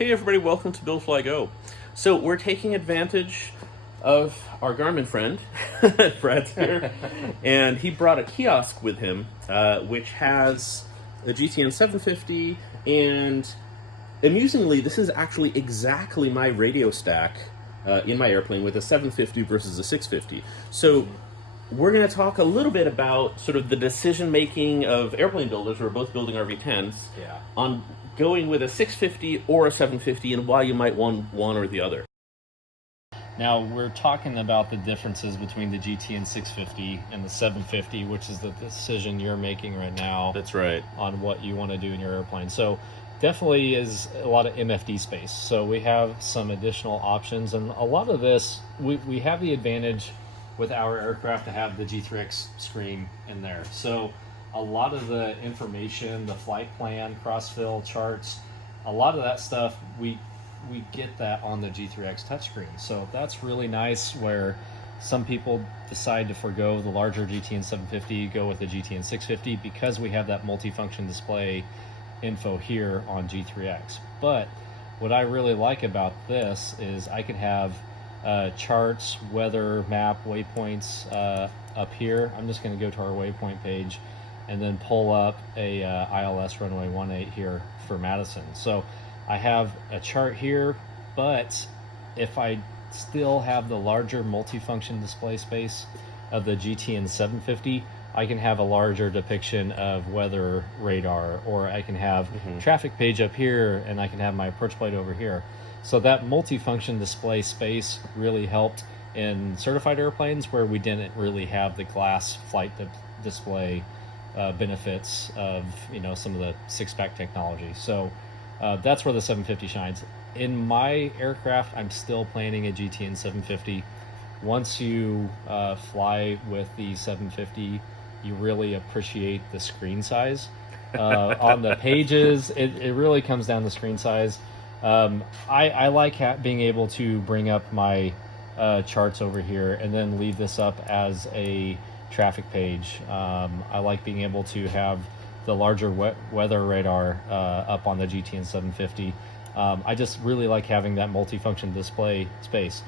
Hey everybody, welcome to Build Fly Go. So we're taking advantage of our Garmin friend, Brad's here, and he brought a kiosk with him, which has a GTN 750, and amusingly, this is actually exactly my radio stack in my airplane with a 750 versus a 650. So we're going to talk a little bit about sort of the decision making of airplane builders who are both building RV10s on going with a 650 or a 750 and why you might want one or the other. Now we're talking about the differences between the GTN 650 and the 750, which is the decision you're making right now. That's right. On what you want to do in your airplane. So definitely is a lot of MFD space. So we have some additional options, and a lot of this, we have the advantage with our aircraft to have the G3X screen in there. So a lot of the information, the flight plan, cross-fill charts, a lot of that stuff, we get that on the G3X touchscreen. So that's really nice, where some people decide to forego the larger GTN 750, go with the GTN 650, because we have that multifunction display info here on G3X. But what I really like about this is I can have charts, weather, map, waypoints up here. I'm just going to go to our waypoint page and then pull up a ILS runway 18 here for Madison. So I have a chart here, but if I still have the larger multifunction display space of the GTN 750, I can have a larger depiction of weather radar, or I can have traffic page up here, and I can have my approach plate over here. So that multifunction display space really helped in certified airplanes where we didn't really have the glass flight display benefits of some of the six-pack technology. So that's where the 750 shines. In my aircraft, I'm still planning a GTN 750. Once you fly with the 750, you really appreciate the screen size. On the pages, it really comes down to screen size. I like being able to bring up my charts over here and then leave this up as a traffic page. I like being able to have the larger weather radar up on the GTN 750. I just really like having that multifunction display space.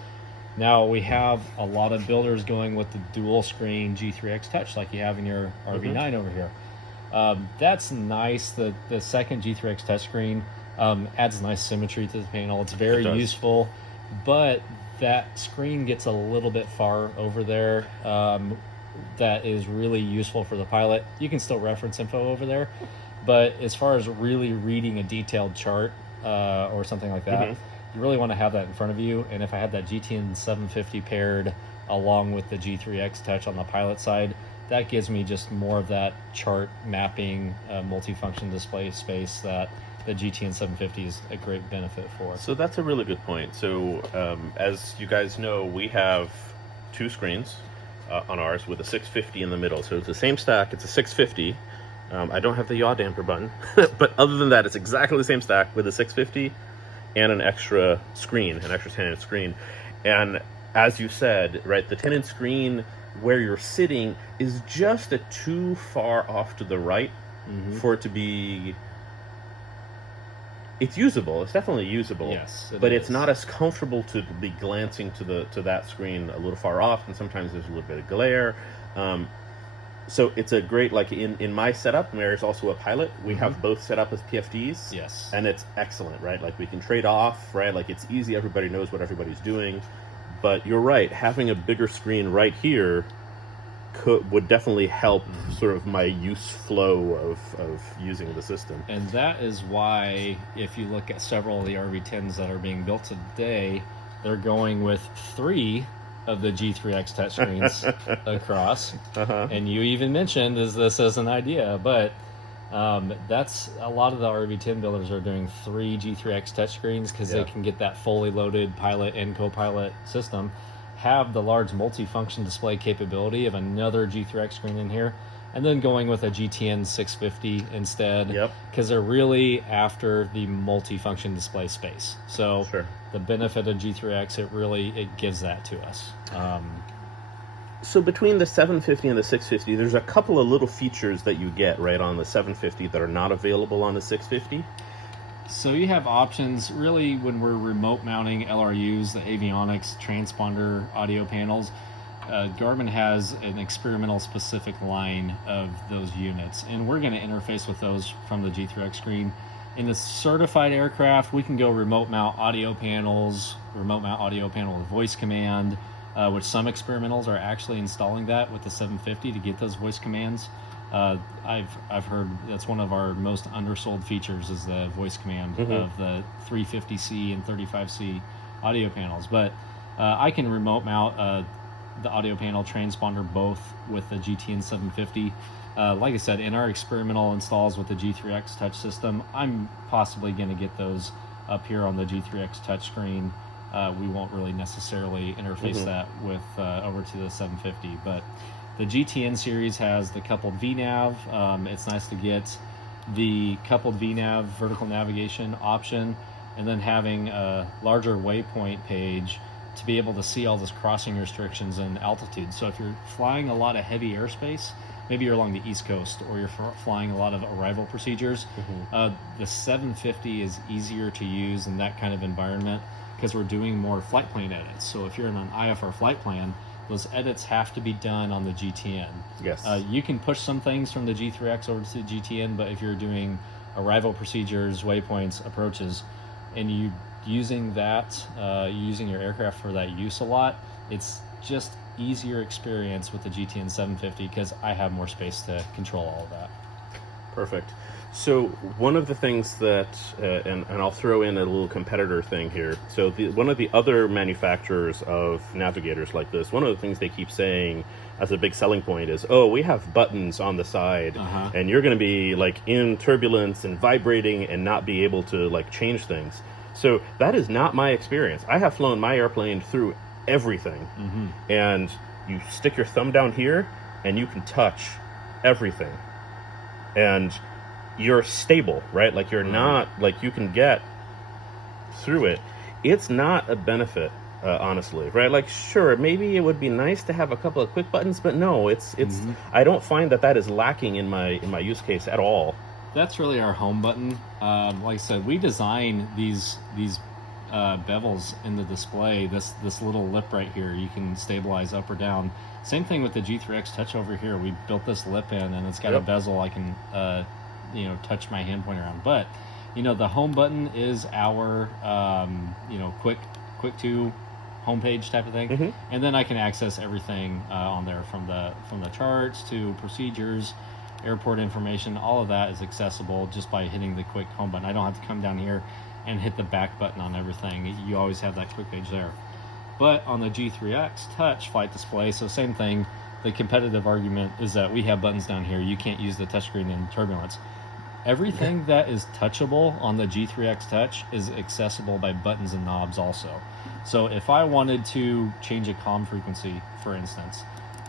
Now we have a lot of builders going with the dual screen G3X touch like you have in your RV9 over here. That's nice. The second G3X touchscreen adds nice symmetry to the panel. It's very useful, but that screen gets a little bit far over there. That is really useful for the pilot. You can still reference info over there, but as far as really reading a detailed chart or something like that, you really want to have that in front of you. And if I had that GTN 750 paired along with the G3X touch on the pilot side, that gives me just more of that chart mapping, multifunction display space that the GTN 750 is a great benefit for. So that's a really good point. So as you guys know, we have two screens on ours with a 650 in the middle. So it's the same stack, it's a 650. I don't have the yaw damper button, but other than that, it's exactly the same stack with a 650 and an extra screen, an extra 10-inch screen. And as you said, right, the 10-inch screen where you're sitting is just too far off to the right for it to be... It's usable. It's definitely usable. Yes, but it's not as comfortable to be glancing to that screen a little far off, and sometimes there's a little bit of glare. So it's a great, like in my setup, Mary's also a pilot. We have both set up as PFDs. Yes. And it's excellent, right? Like we can trade off, right? Like it's easy. Everybody knows what everybody's doing. But you're right. Having a bigger screen right here would definitely help sort of my use flow of using the system. And that is why, if you look at several of the RV10s that are being built today, they're going with 3 of the G3X touchscreens across. And you even mentioned this as an idea, but that's a lot of the RV10 builders are doing 3 G3X touchscreens because they can get that fully loaded pilot and co-pilot system, have the large multifunction display capability of another G3X screen in here, and then going with a GTN 650 instead, because they're really after the multifunction display space. So the benefit of G3X, it gives that to us. So between the 750 and the 650, there's a couple of little features that you get right on the 750 that are not available on the 650. So you have options really when we're remote mounting LRUs, the avionics transponder audio panels. Garmin has an experimental specific line of those units, and we're going to interface with those from the G3X screen. In the certified aircraft, we can go remote mount audio panels, remote mount audio panel with voice command, which some experimentals are actually installing that with the 750 to get those voice commands. I've heard that's one of our most undersold features is the voice command of the 350C and 35C audio panels. But I can remote mount the audio panel transponder both with the GTN 750. Like I said, in our experimental installs with the G3X touch system, I'm possibly going to get those up here on the G3X touchscreen. We won't really necessarily interface that with over to the 750, but the GTN series has the coupled VNAV. It's nice to get the coupled VNAV vertical navigation option, and then having a larger waypoint page to be able to see all those crossing restrictions and altitude. So if you're flying a lot of heavy airspace, maybe you're along the East Coast or you're flying a lot of arrival procedures, the 750 is easier to use in that kind of environment because we're doing more flight plan edits. So if you're in an IFR flight plan, those edits have to be done on the GTN. Yes. You can push some things from the G3X over to the GTN, but if you're doing arrival procedures, waypoints, approaches, and you using your aircraft for that use a lot, it's just easier experience with the GTN 750 because I have more space to control all of that. Perfect. So one of the things that, and I'll throw in a little competitor thing here. So one of the other manufacturers of navigators like this, one of the things they keep saying as a big selling point is, oh, we have buttons on the side, and you're going to be like in turbulence and vibrating and not be able to like change things. So that is not my experience. I have flown my airplane through everything, and you stick your thumb down here and you can touch everything. And you're stable, right? Like you're not, like you can get through it. It's not a benefit, honestly, right? Like, sure, maybe it would be nice to have a couple of quick buttons, but no, it's I don't find that is lacking in my use case at all. That's really our home button. Like I said, we design these bevels in the display. This little lip right here, you can stabilize up or down. Same thing with the G3X Touch over here. We built this lip in, and it's got a bezel I can touch my hand pointer on. But the home button is our quick to homepage type of thing, and then I can access everything on there from the charts to procedures, airport information. All of that is accessible just by hitting the quick home button. I don't have to come down here and hit the back button on everything. You always have that quick page there. But on the G3X Touch flight display, so same thing, the competitive argument is that we have buttons down here. You can't use the touchscreen in turbulence. Everything that is touchable on the G3X Touch is accessible by buttons and knobs also. So if I wanted to change a comm frequency, for instance,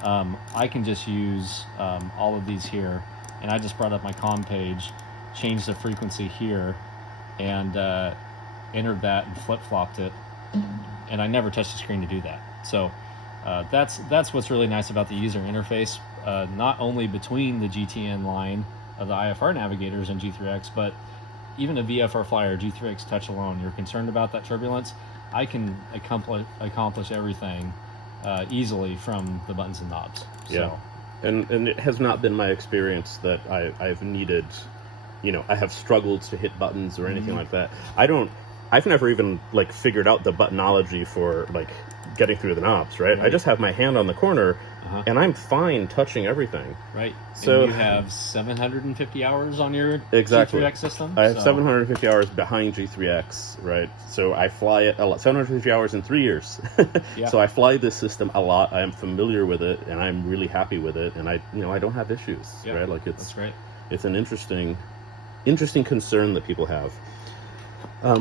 I can just use all of these here, and I just brought up my comm page, changed the frequency here, and entered that and flip-flopped it, and I never touched the screen to do that. So that's what's really nice about the user interface, not only between the GTN line of the IFR navigators and G3X, but even a VFR flyer, G3X Touch alone, you're concerned about that turbulence, I can accomplish everything easily from the buttons and knobs. Yeah. So. And it has not been my experience that I've needed, I have struggled to hit buttons or anything like that. I've never even like figured out the buttonology for like getting through the knobs, right? I just have my hand on the corner and I'm fine touching everything. Right. So and you have 750 hours on your exactly. G3X system? I have 750 hours behind G3X, right? So I fly it a lot, 750 hours in 3 years. So I fly this system a lot. I am familiar with it and I'm really happy with it. And I don't have issues, right? Like that's great. It's an interesting concern that people have.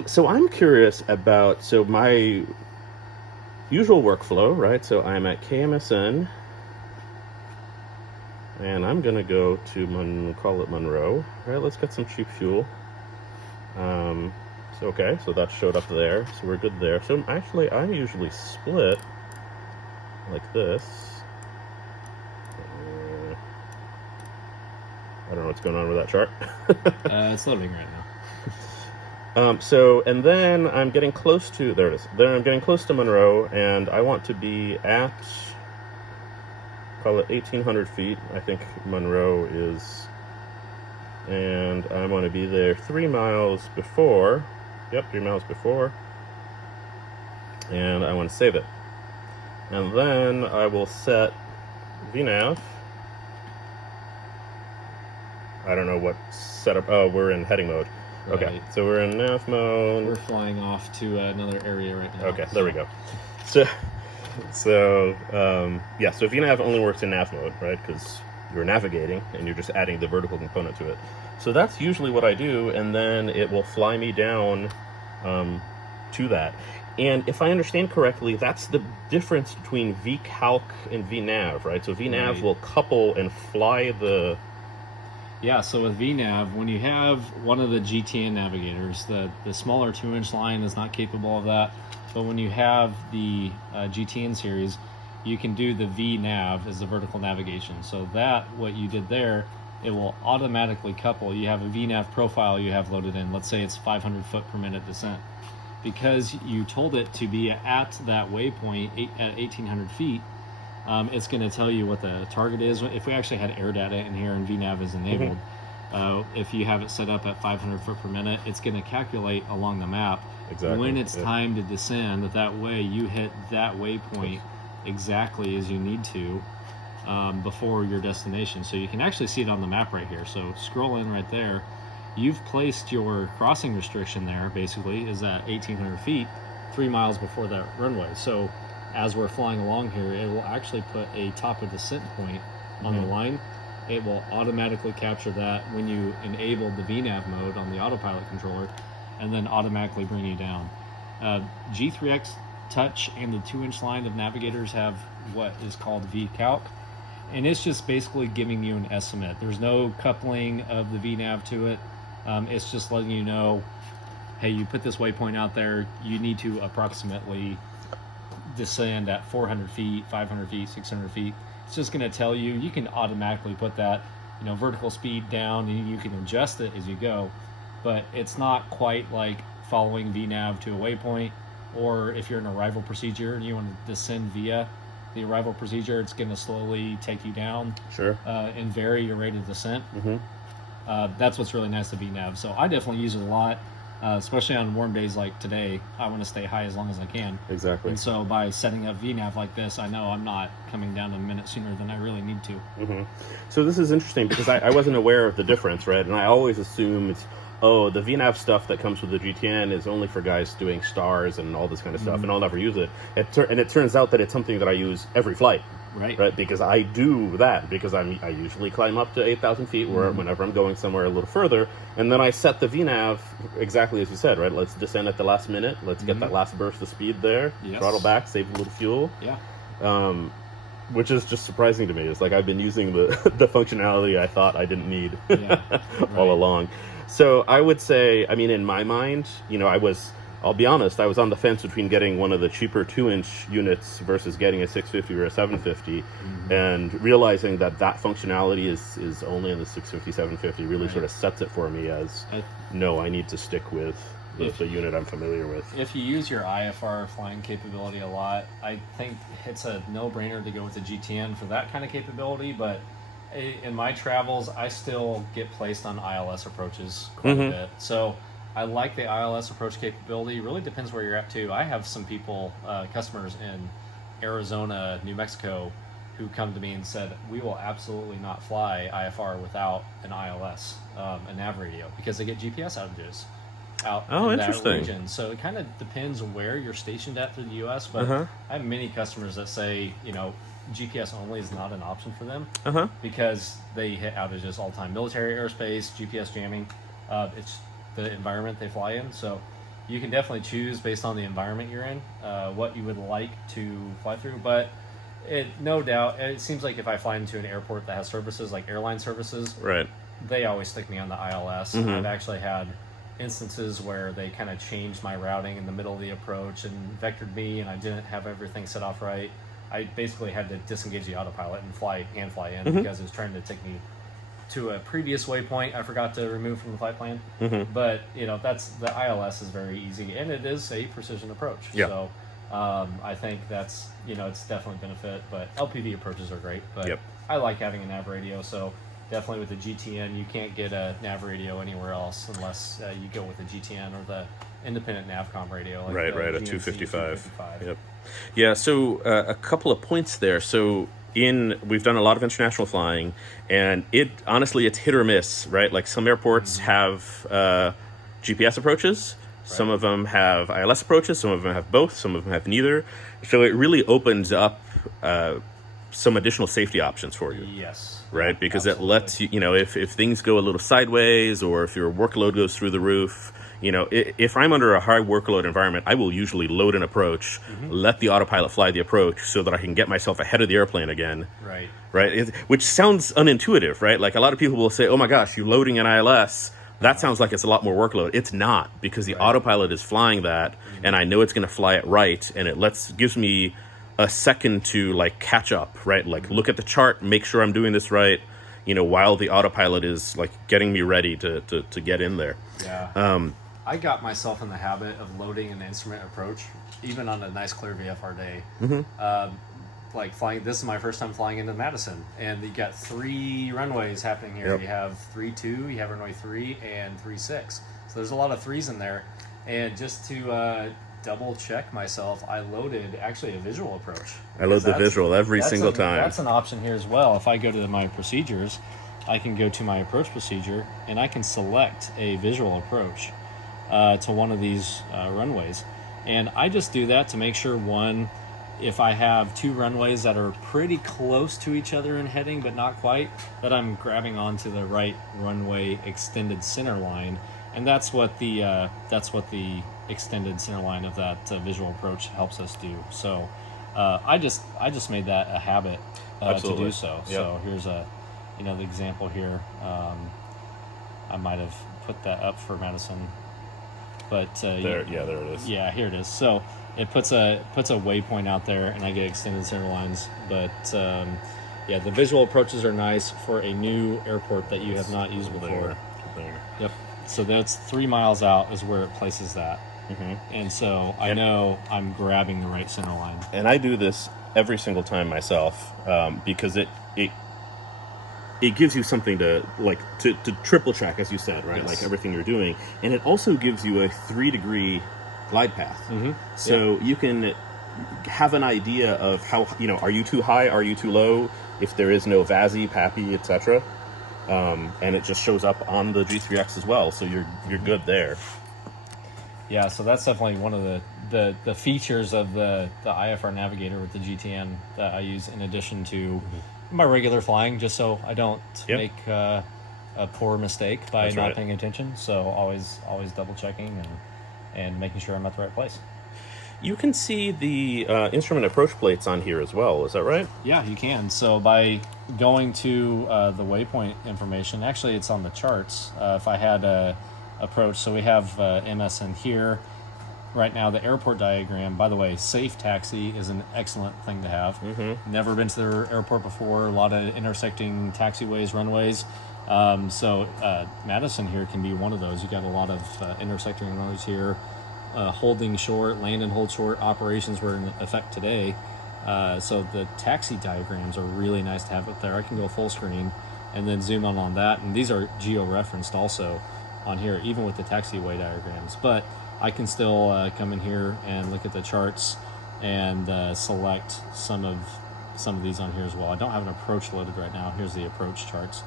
So I'm curious about, my usual workflow, right? So I'm at KMSN, and I'm going to go to, call it Monroe, right? Let's get some cheap fuel. Okay, so that showed up there, so we're good there. So I usually split like this. I don't know what's going on with that chart. It's loading right now. And then I'm getting close to, there it is. Then I'm getting close to Monroe, and I want to be at, call it 1,800 feet. I think Monroe is, and I want to be there 3 miles before. Yep, 3 miles before. And I want to save it. And then I will set VNAV. I don't know what setup. Oh, we're in heading mode. Okay, Right. so we're in nav mode. We're flying off to another area right now. Okay, there we go. So yeah, so VNAV only works in nav mode, right? Because you're navigating and you're just adding the vertical component to it. So that's usually what I do, and then it will fly me down to that. And if I understand correctly, that's the difference between VCALC and VNAV, right? So VNAV Right. will couple and fly the... Yeah, so with VNAV, when you have one of the GTN navigators, the smaller 2-inch line is not capable of that. But when you have the GTN series, you can do the VNAV as the vertical navigation. So that, what you did there, it will automatically couple. You have a VNAV profile you have loaded in. Let's say it's 500 foot per minute descent. Because you told it to be at that waypoint at 1,800 feet, it's going to tell you what the target is. If we actually had air data in here and VNAV is enabled, if you have it set up at 500 foot per minute, it's going to calculate along the map when it's time to descend. That way you hit that waypoint exactly as you need to before your destination. So you can actually see it on the map right here. So scroll in right there. You've placed your crossing restriction there, basically, is at 1,800 feet, 3 miles before that runway. So as we're flying along here, it will actually put a top of descent point on the line. It will automatically capture that when you enable the VNAV mode on the autopilot controller, and then automatically bring you down. G3X Touch and the 2-inch line of navigators have what is called VCALC, and it's just basically giving you an estimate. There's no coupling of the VNAV to it. It's just letting you know, hey, you put this waypoint out there, you need to approximately descend at 400 feet, 500 feet, 600 feet. It's just going to tell you. You can automatically put that, vertical speed down, and you can adjust it as you go. But it's not quite like following VNAV to a waypoint, or if you're in arrival procedure and you want to descend via the arrival procedure, it's going to slowly take you down. Sure. And vary your rate of descent. That's what's really nice to VNAV. So I definitely use it a lot. Especially on warm days like today, I want to stay high as long as I can. Exactly. And so by setting up VNAV like this, I know I'm not coming down a minute sooner than I really need to. So this is interesting because I wasn't aware of the difference, right? And I always assume it's, the VNAV stuff that comes with the GTN is only for guys doing stars and all this kind of stuff, and I'll never use it. And it turns out that it's something that I use every flight. Right, because I do that because I usually climb up to 8,000 feet whenever I'm going somewhere a little further, and then I set the VNAV exactly as you said. Right, let's descend at the last minute. Let's get that last burst of speed there. Yes. Throttle back, save a little fuel. Yeah. Which is just surprising to me. It's like I've been using the functionality I thought I didn't need all along. So I would say, I mean, in my mind, I'll be honest, I was on the fence between getting one of the cheaper 2-inch units versus getting a 650 or a 750, and realizing that functionality is only in the 650, 750 really sort of sets it for me as, no, I need to stick with the unit I'm familiar with. If you use your IFR flying capability a lot, I think it's a no-brainer to go with the GTN for that kind of capability, but in my travels, I still get placed on ILS approaches quite a bit. So I like the ILS approach capability. It really depends where you're at too. I have some people, customers in Arizona, New Mexico, who come to me and said, we will absolutely not fly IFR without an ILS, a nav radio, because they get GPS outages out in that region. So it kind of depends where you're stationed at through the U.S., but I have many customers that say, GPS only is not an option for them because they hit outages all the time. Military airspace, GPS jamming, it's the environment they fly in. So you can definitely choose based on the environment you're in, what you would like to fly through. But no doubt, it seems like if I fly into an airport that has services like airline services, they always stick me on the ILS. I've actually had instances where they kind of changed my routing in the middle of the approach and vectored me, and I didn't have everything set off right. I basically had to disengage the autopilot and fly in because it was trying to take me to a previous waypoint I forgot to remove from the flight plan. But that's the ILS is very easy, and it is a precision approach. Yeah. So I think that's it's definitely a benefit. But LPV approaches are great. But I like having a nav radio. So definitely with the GTN, you can't get a nav radio anywhere else unless you go with the GTN or the independent Navcom radio. Like right, a GNC 255. Yep. Yeah. So a couple of points there. So we've done a lot of international flying, and honestly it's hit or miss, right? Like some airports have GPS approaches, some of them have ILS approaches, some of them have both, some of them have neither. So it really opens up some additional safety options for you. Yes. Right? Because absolutely. it lets you, if things go a little sideways, or if your workload goes through the roof, if I'm under a high workload environment, I will usually load an approach, let the autopilot fly the approach so that I can get myself ahead of the airplane again. Right. Right? Which sounds unintuitive, right? Like a lot of people will say, oh my gosh, you're loading an ILS. That sounds like it's a lot more workload. It's not, because the autopilot is flying that, and I know it's going to fly it right, and it gives me a second to like catch up, right? Like look at the chart, make sure I'm doing this right, while the autopilot is like getting me ready to get in there. Yeah. I got myself in the habit of loading an instrument approach, even on a nice clear VFR day. Like flying, this is my first time flying into Madison, and you got 3 runways happening here. You have 3-2, you have runway 3, and 3-6. So there's a lot of 3s in there. And just to double check myself, I loaded actually a visual approach. I load the visual every single time. That's an option here as well. If I go to my procedures, I can go to my approach procedure, and I can select a visual approach to one of these runways. And I just do that to make sure, one, if I have 2 runways that are pretty close to each other in heading but not quite, that I'm grabbing onto the right runway extended center line, and that's what the extended center line of that visual approach helps us do. So I just made that a habit to do so. Yep. So here's the example here. I might have put that up for Madison. But there it is. Yeah, here it is. So it puts a waypoint out there, and I get extended center lines. But the visual approaches are nice for a new airport that you have not used before. There. Yep. So that's 3 miles out is where it places that, and so I know I'm grabbing the right center line. And I do this every single time myself, because it gives you something to triple check, as you said, right? Yes. Like everything you're doing. And it also gives you a 3-degree glide path. So you can have an idea of how, are you too high? Are you too low? If there is no VASI, PAPI, etc. And it just shows up on the G3X as well. So you're good there. Yeah, so that's definitely one of the features of the IFR Navigator with the GTN that I use in addition to my regular flying, just so I don't make a poor mistake by not paying attention. So always double checking and making sure I'm at the right place. You can see the instrument approach plates on here as well. Is that right? Yeah, you can. So by going to the waypoint information, actually it's on the charts. If I had a approach, so we have MS in here. Right now, the airport diagram, by the way, safe taxi is an excellent thing to have. Never been to their airport before, a lot of intersecting taxiways, runways. So Madison here can be one of those. You got a lot of intersecting runways here. Holding short, land and hold short operations were in effect today. So the taxi diagrams are really nice to have up there. I can go full screen and then zoom in on that. And these are geo-referenced also on here, even with the taxiway diagrams. But I can still come in here and look at the charts and select some of these on here as well. I don't have an approach loaded right now. Here's the approach charts.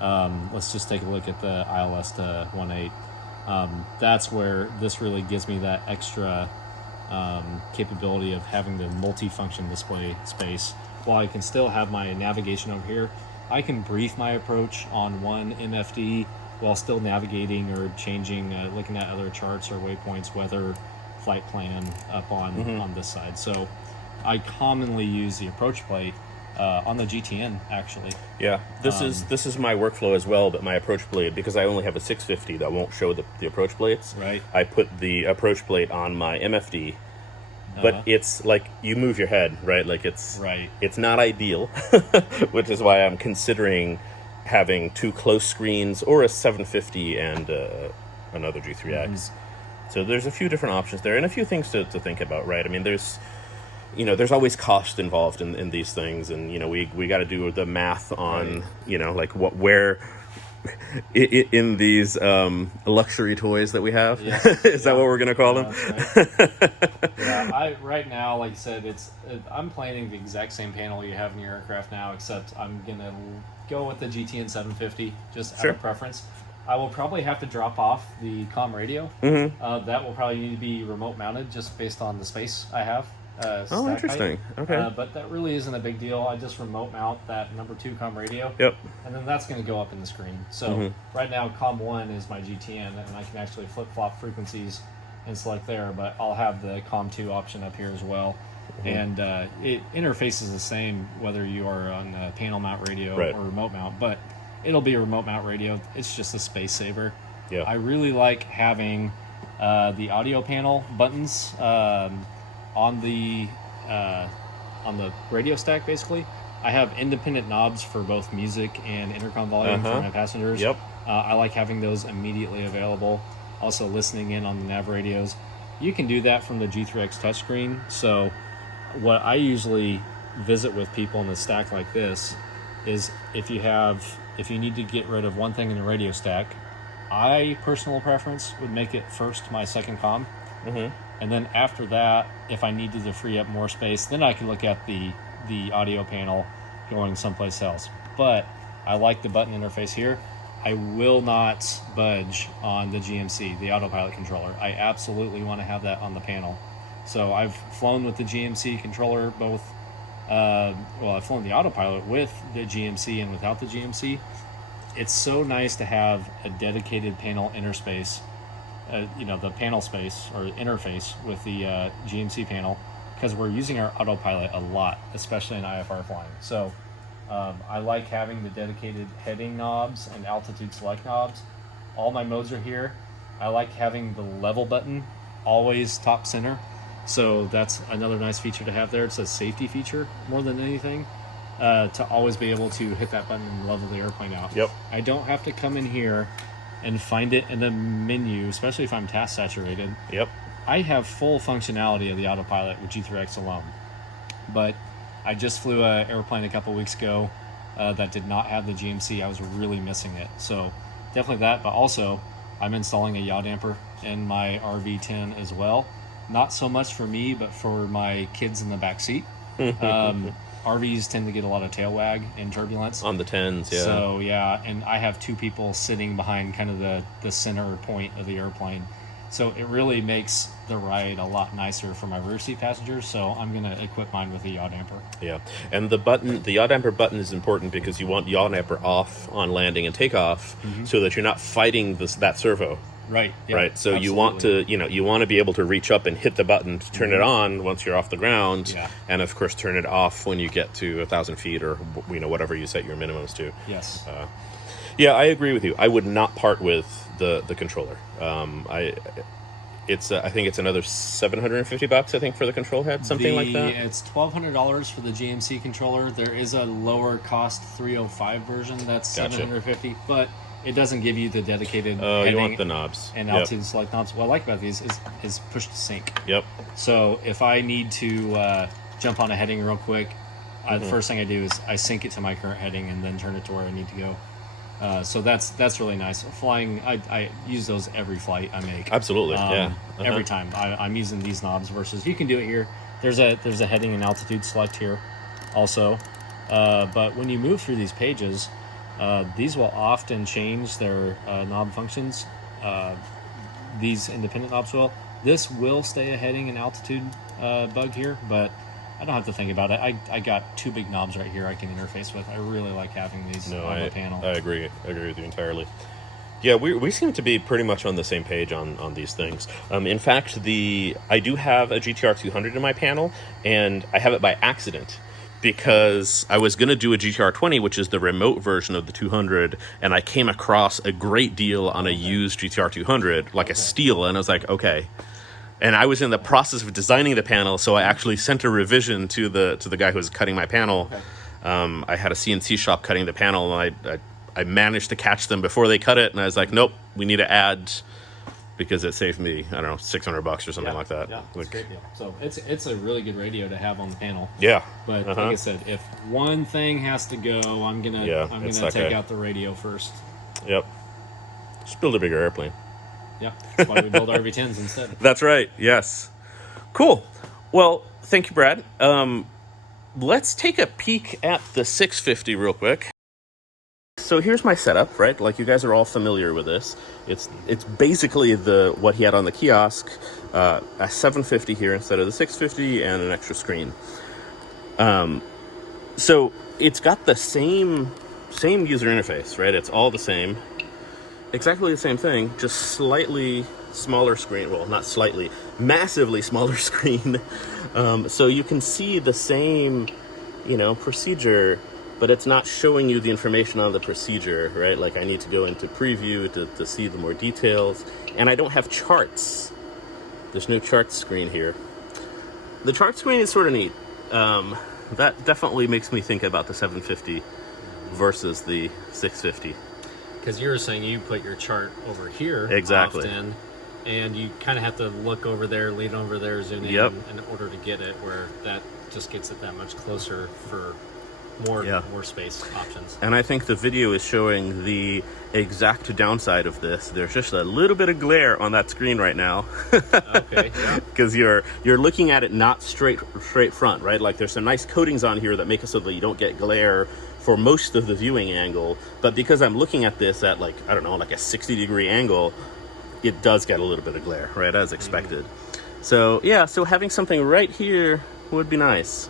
Let's just take a look at the ILS to 1.8. That's where this really gives me that extra capability of having the multi-function display space. While I can still have my navigation over here, I can brief my approach on one MFD while still navigating or changing, looking at other charts or waypoints, weather, flight plan up on this side. So I commonly use the approach plate on the GTN, actually. Yeah, this is my workflow as well, but my approach plate, because I only have a 650 that won't show the approach plates. Right. I put the approach plate on my MFD, but it's like you move your head, right? Like it's not ideal, which is why I'm considering having 2 close screens or a 750 and another G3X. So there's a few different options there and a few things to think about, right? I mean, there's always cost involved in these things, and we got to do the math on like where in these luxury toys that we have. Yes. Is that what we're gonna call them? Right. Right now, like I said, I'm planning the exact same panel you have in your aircraft now, except I'm gonna go with the GTN 750 just out of preference. I will probably have to drop off the comm radio. That will probably need to be remote mounted just based on the space I have. Oh, interesting. Height. Okay. But that really isn't a big deal. I just remote mount that number 2 comm radio. Yep. And then that's going to go up in the screen. So right now, comm 1 is my GTN, and I can actually flip-flop frequencies and select there, but I'll have the comm 2 option up here as well. And it interfaces the same whether you are on a panel mount radio or remote mount, but it'll be a remote mount radio. It's just a space saver. Yeah. I really like having the audio panel buttons on the radio stack. Basically, I have independent knobs for both music and intercom volume for my passengers. Yep. I like having those immediately available. Also, listening in on the nav radios. You can do that from the G3X touchscreen. So, what I usually visit with people in the stack like this is if you need to get rid of one thing in the radio stack, personal preference would make it first my second comm. And then after that, if I needed to free up more space, then I could look at the audio panel going someplace else. But I like the button interface here. I will not budge on the GMC, the autopilot controller. I absolutely want to have that on the panel. So I've flown with the GMC controller both. I've flown the autopilot with the GMC and without the GMC. It's so nice to have a dedicated panel interspace. The panel space or interface with the GMC panel, because we're using our autopilot a lot, especially in IFR flying. So I like having the dedicated heading knobs and altitude select knobs. All my modes are here. I like having the level button always top center. So that's another nice feature to have there. It's a safety feature more than anything, to always be able to hit that button and level the airplane out. Yep. I don't have to come in here and find it in the menu, especially if I'm task saturated. Yep. I have full functionality of the autopilot with G3X alone, but I just flew an airplane a couple weeks ago that did not have the GMC. I was really missing it. So definitely that, but also I'm installing a yaw damper in my RV10 as well. Not so much for me, but for my kids in the back seat. RVs tend to get a lot of tail wag and turbulence. On the 10s, yeah. So, yeah, and I have 2 people sitting behind kind of the center point of the airplane. So it really makes the ride a lot nicer for my rear seat passengers. So I'm going to equip mine with a yaw damper. Yeah, and the yaw damper button is important because you want yaw damper off on landing and takeoff so that you're not fighting that servo. Right. Yeah, right. So absolutely. you want to be able to reach up and hit the button to turn it on once you're off the ground, and of course turn it off when you get to 1,000 feet or whatever you set your minimums to. Yes. Yeah, I agree with you. I would not part with the controller. I think it's another $750. I think for the control head, something like that. It's $1,200 for the GMC controller. There is a lower cost 305 version that's $750, but it doesn't give you the dedicated you want the knobs and altitude select knobs. What I like about these is push to sync. Yep. So if I need to jump on a heading real quick, the first thing I do is I sync it to my current heading and then turn it to where I need to go. So that's really nice. Flying, I use those every flight I make. Absolutely, Every time I'm using these knobs versus you can do it here. There's a heading and altitude select here, also. But when you move through these pages, these will often change their knob functions. These independent knobs will. This will stay a heading and altitude bug here, but I don't have to think about it. I got 2 big knobs right here I can interface with. I really like having these on the panel. I agree. I agree with you entirely. Yeah, we seem to be pretty much on the same page on these things. In fact, I do have a GTR 200 in my panel, and I have it by accident, because I was going to do a GTR 20, which is the remote version of the 200, and I came across a great deal on a used GTR 200, like a steal, and I was like, okay. And I was in the process of designing the panel, so I actually sent a revision to the guy who was cutting my panel. I had a CNC shop cutting the panel, and I managed to catch them before they cut it, and I was like, nope, we need to add, because it saved me, I don't know, $600 or something like that. Yeah, Like, it's a great deal. So it's a really good radio to have on the panel. yeah. But like I said, if one thing has to go, I'm gonna it's take that guy. out the radio first. Yep. Just build a bigger airplane. Yeah, that's why we build RV10s instead. That's right. Yes. Cool. Well, thank you, Brad. Let's take a peek at the 650 real quick. So here's my setup, right? Like, you guys are all familiar with this. It's basically what he had on the kiosk, a 750 here instead of the 650, and an extra screen. So it's got the same user interface, right? It's all the same, exactly the same thing, just slightly smaller screen. Well, not slightly, massively smaller screen. So you can see the same, procedure, but it's not showing you the information on the procedure, right? Like, I need to go into preview to see the more details, and I don't have charts. There's no charts screen here. The chart screen is sort of neat. That definitely makes me think about the 750 versus the 650. Because you were saying you put your chart over here Exactly. often, and you kind of have to look over there, lean over there, zoom in in order to get it, where that just gets it that much closer for more space options. And I think the video is showing the exact downside of this. There's just a little bit of glare on that screen right now. Okay, yeah. Because you're looking at it not straight front, right? Like, there's some nice coatings on here that make it so that you don't get glare for most of the viewing angle. But because I'm looking at this at, like, I don't know, like a 60-degree angle, it does get a little bit of glare, right, as expected. So, yeah, so having something right here would be nice.